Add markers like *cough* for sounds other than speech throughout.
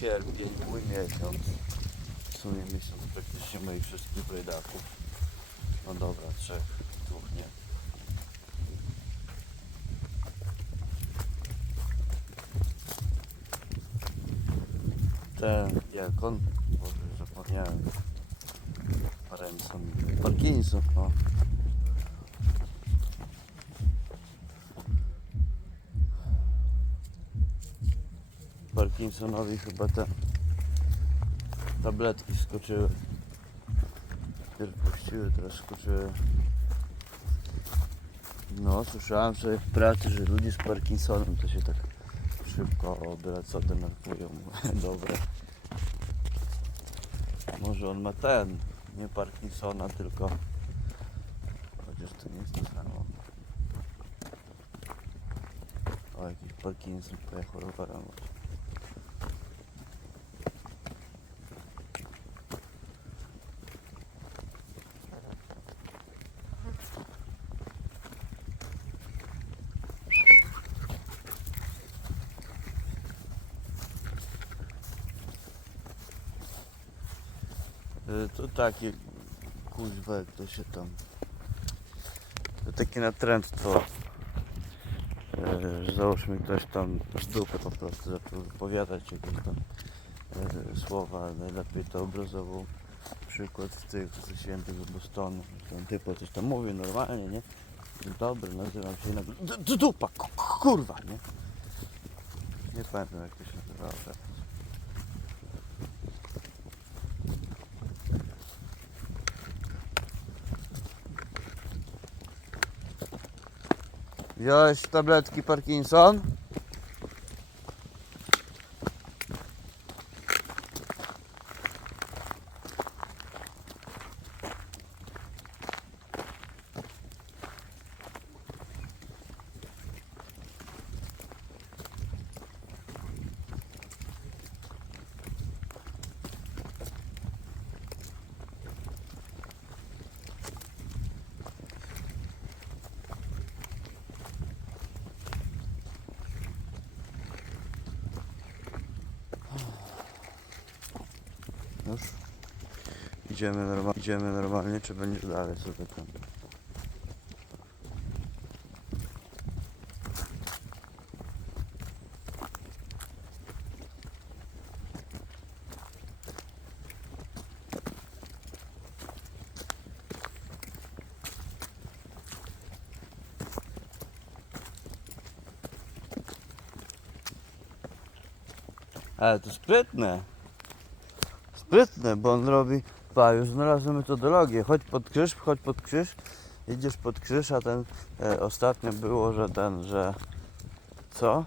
sierpień, mój miesiąc. W sumie miesiąc praktycznie moich wszystkich biedaków. No dobra, trzech, dwóch nie. Ten, jak on, Boże, zapomniałem. Parkinson. Parkinson, no. Parkinsonowi chyba te tabletki skoczyły. Pierw puściły, teraz skoczyły. No, słyszałem sobie w pracy, że ludzie z Parkinsonem to się tak szybko obraca, denerwują. Mówię, *laughs* Dobre. Może on ma ten, nie Parkinsona, tylko chociaż to nie jest to samo. O, jakiś Parkinson pojechał rowerem. To takie kuźwa, jak to się tam. To takie natręctwo. y, Że załóżmy ktoś tam z dupy po prostu zaczął wypowiadać jakieś tam y, słowa, najlepiej to obrazował przykład z tych ze świętego Bostonu. Ten typo coś tam mówi normalnie, nie? Dobry, nazywam się d- Dupa, ku- ku- kurwa, nie? Nie pamiętam jak to się nazywało teraz. Wziąłeś tabletki Parkinson? Już. Idziemy, norma- idziemy normalnie, czy będzie dalej sobie tam? Ale to sprytne. Sprytne, bo on robi, pa, już znalazłem metodologię, chodź pod krzyż, chodź pod krzyż, idziesz pod krzyż, a ten, e, ostatnio było, że ten, że, co?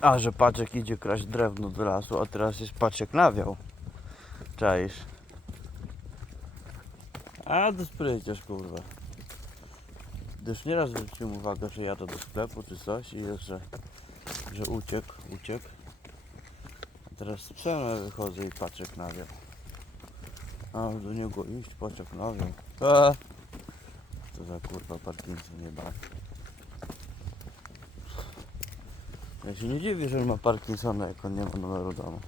A, że paczek idzie kraść drewno do lasu, a teraz jest paczek nawiał. Czaisz? A, to spryciarz, kurwa. Gdyż nieraz zwróciłem uwagę, że jadę do sklepu czy coś i jest, że, że uciekł, uciekł. Teraz z wychodzę i paczek nawiał. A do niego iść, paczek nawiał. A! Co za kurwa Parkinson nie bawi. Ja się nie dziwię, że on ma Parkinsona, jak on nie ma numeru domu.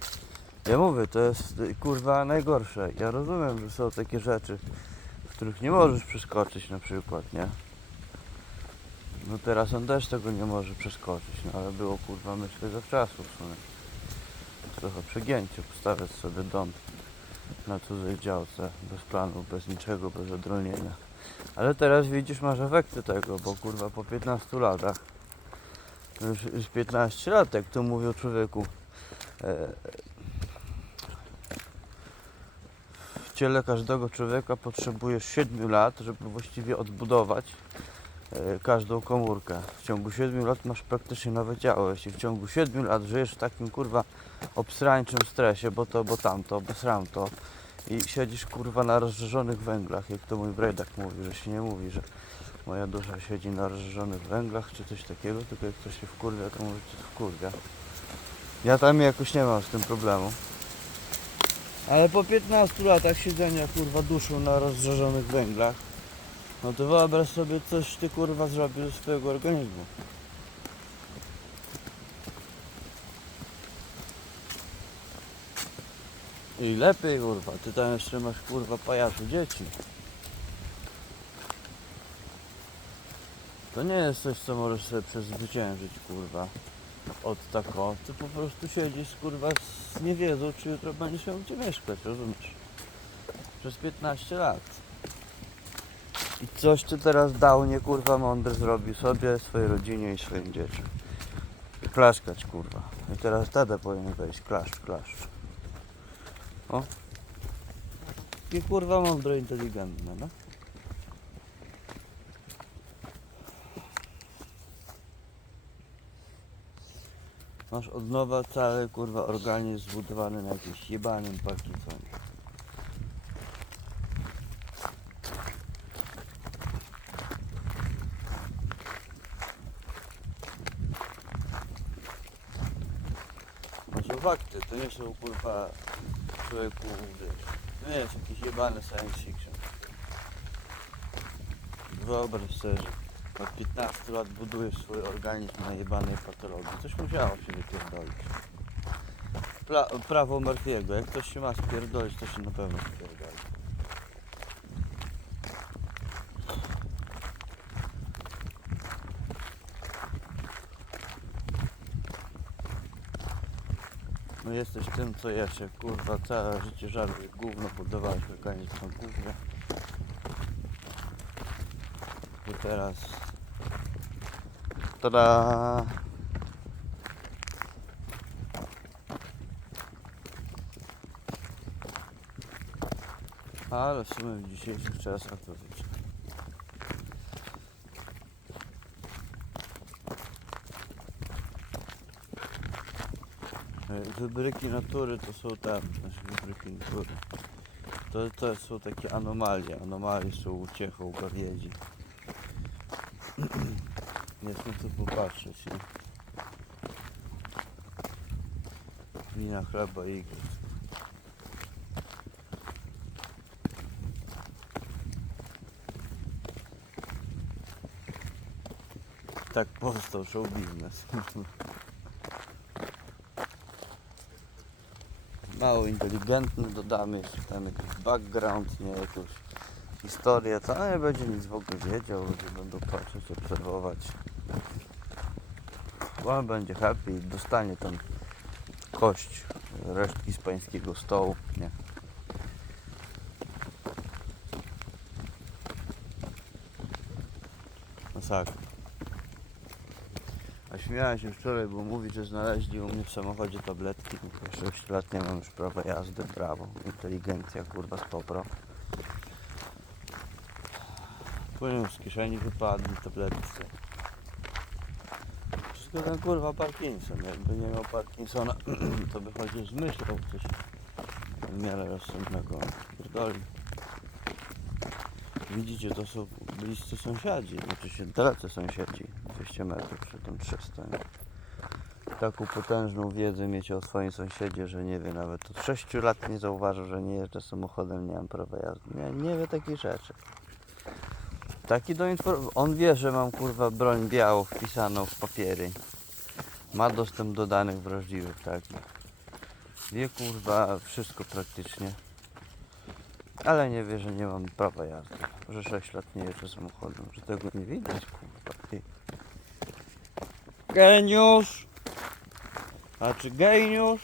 Ja mówię, to jest kurwa najgorsze. Ja rozumiem, że są takie rzeczy, w których nie możesz przeskoczyć na przykład, nie? No teraz on też tego nie może przeskoczyć, no ale było kurwa myślę zawczasu w sumie. Trochę przegięcie, postawiać sobie dom na cudzej działce, bez planu, bez niczego, bez odrolnienia. Ale teraz widzisz, masz efekty tego, bo kurwa po 15 latach, już, już 15 lat, jak to mówią człowieku, e, w ciele każdego człowieka potrzebujesz 7 lat, żeby właściwie odbudować każdą komórkę. W ciągu 7 lat masz praktycznie nowe ciało. Jeśli w ciągu 7 lat żyjesz w takim kurwa obsrańczym stresie, bo to, bo tamto, bo sram to i siedzisz kurwa na rozżarzonych węglach, jak to mój Brejdak mówi, że się nie mówi, że moja dusza siedzi na rozżarzonych węglach czy coś takiego, tylko jak ktoś się wkurwia, to mówi, że się wkurwia. Ja tam jakoś nie mam z tym problemu. Ale po 15 latach siedzenia kurwa duszą na rozżarzonych węglach, no to wyobraź sobie coś ty kurwa zrobił ze swojego organizmu. I lepiej kurwa, ty tam jeszcze masz kurwa pajacu dzieci. To nie jest coś co możesz sobie przezwyciężyć kurwa. Od tako. Ty po prostu siedzisz kurwa z niewiedzą czy jutro będziesz miał gdzie mieszkać, rozumiesz? Przez 15 lat. I coś ty teraz dał nie kurwa mądry zrobił sobie, swojej rodzinie i swoim dzieciom. Klaskać kurwa. I teraz wtedy powinien wejść. Klaszcz, klaszcz. O. I kurwa mądro inteligentne, no. Masz od nowa cały kurwa organizm zbudowany na jakimś jebanym Parkinsonie. No są fakty, to nie są kurwa człowieku, wiesz, to nie jest jakiś jebany science fiction. Wyobraź sobie, że od 15 lat budujesz swój organizm na jebanej patologii. Coś musiało się wypierdolić. Prawo Murphy'ego, jak ktoś się ma spierdolić, to się na pewno spierdoli. No jesteś tym, co ja się kurwa całe życie żarły gówno, budowałeś organizm na gównie. I teraz... Tada! Ale w sumie w dzisiejszych czasach to wiecie. E, Wybryki natury to są tam, znaczy wybryki natury. To, to są takie anomalie. Anomalie są uciechą gawiedzi. *clears throat* Nie są co popatrzeć, nie? Wina chleba i. Tak powstał show biznes. *laughs* mało inteligentny, dodamy jeszcze tam jakiś background, nie jakąś historię, to nie no będzie nic w ogóle wiedział, ludzie będą patrzeć, obserwować. On będzie happy i dostanie tam kość resztki z pańskiego stołu, nie? Masakra. A śmiałem się wczoraj, bo mówi, że znaleźli u mnie w samochodzie tablet. 26 lat nie mam już prawa jazdy, brawo, inteligencja kurwa z popro. Płyną z kieszeni, wypadli tabletce. Wszystko ten kurwa Parkinson, jakby nie miał Parkinsona, *clears throat* to by chociaż myślał coś w miarę rozsądnego. Pierdoli. Widzicie, to są bliscy sąsiadzi, znaczy się dalece sąsiedzi, 200 metrów, przy tym 300. Nie? Taką potężną wiedzę mieć o swoim sąsiedzie, że nie wie nawet od 6 lat nie zauważył, że nie jeżdżę samochodem, nie mam prawa jazdy. Nie, nie wie takich rzeczy. Taki do On wie, że mam kurwa broń białą wpisaną w papiery. Ma dostęp do danych wrażliwych takich. Wie kurwa wszystko praktycznie. Ale nie wie, że nie mam prawa jazdy. Że 6 lat nie jeżdżę samochodem. Że tego nie widać, kurwa. Geniusz! A czy geniusz?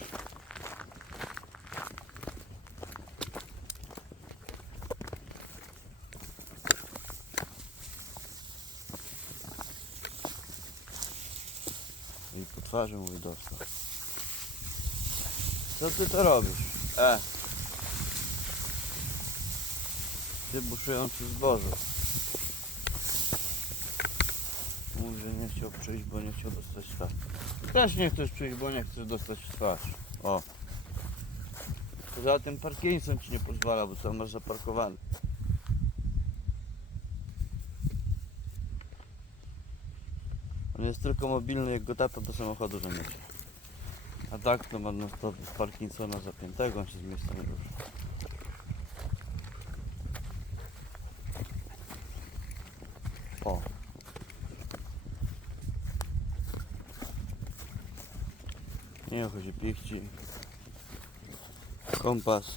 I po twarzy mówi dostał. Co ty to robisz? E. Ty buszujący zboże. Że nie chciał przyjść, bo nie chciał dostać twarz. Też nie chcesz przyjść, bo nie chcesz dostać w twarz. O. Poza tym Parkinson ci nie pozwala, bo tam masz zaparkowany. On jest tylko mobilny, jak go tapa do samochodu zamiecie. A tak to ma stop z Parkinsona zapiętego, on się z miejsca nie rusza. Nie chodzi pichci. kompas.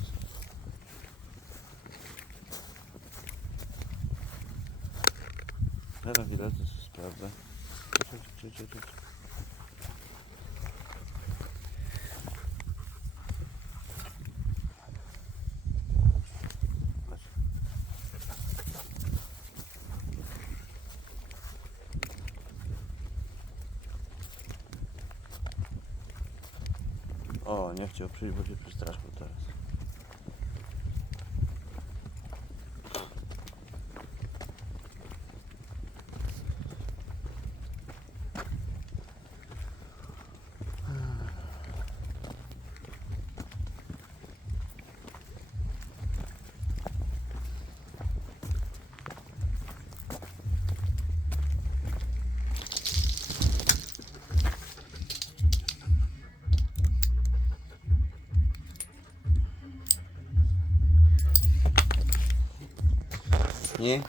Teraz chwilę, to sprawdzę. Chodź, chodź, chodź, O, nie chciał przyjść, bo się przestraszył teraz. Nie?